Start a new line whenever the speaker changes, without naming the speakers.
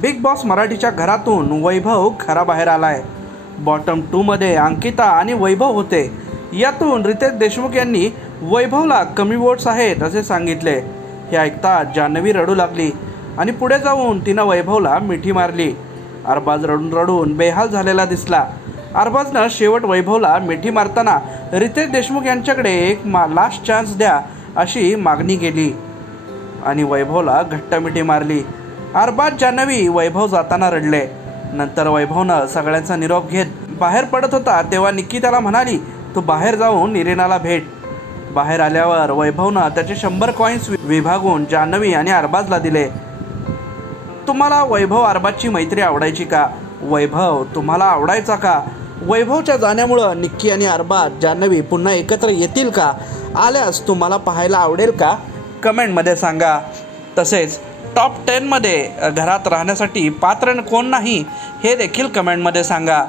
Big boss मराठीच्या घरातून वैभव खरा बाहेर आला आलाय बॉटम टूमध्ये अंकिता आणि वैभव होते. यातून रितेश देशमुख यांनी वैभवला कमी वोट्स आहेत असे सांगितले. हे ऐकता जान्हवी रडू लागली आणि पुढे जाऊन तिनं वैभवला मिठी मारली. अरबाज रडून रडून बेहाल झालेला दिसला. अरबाजनं शेवट वैभवला मिठी मारताना रितेश देशमुख यांच्याकडे एक मा लास्ट चान्स द्या अशी मागणी केली. आणि वैभवला घट्ट मिठी मारली. अरबाज जान्हवी वैभव जाताना रडले. नंतर वैभवनं सगळ्यांचा निरोप घेत बाहेर पडत होता तेव्हा निक्की त्याला म्हणाली तू बाहेर जाऊन इरेनाला भेट. बाहेर आल्यावर वैभवनं त्याचे शंभर कॉईन्स विभागून जान्हवी आणि अरबाजला दिले. तुम्हाला वैभव अरबाजची मैत्री आवडायची का? वैभव तुम्हाला आवडायचा का? वैभवच्या जाण्यामुळं निक्की आणि अरबाज जान्हवी पुन्हा एकत्र येतील का? आल्यास तुम्हाला पाहायला आवडेल का? कमेंटमध्ये सांगा. तसेच टॉप टेनमध्ये घरात राहण्यासाठी पात्र कोण नाही हे देखील कमेंटमध्ये सांगा.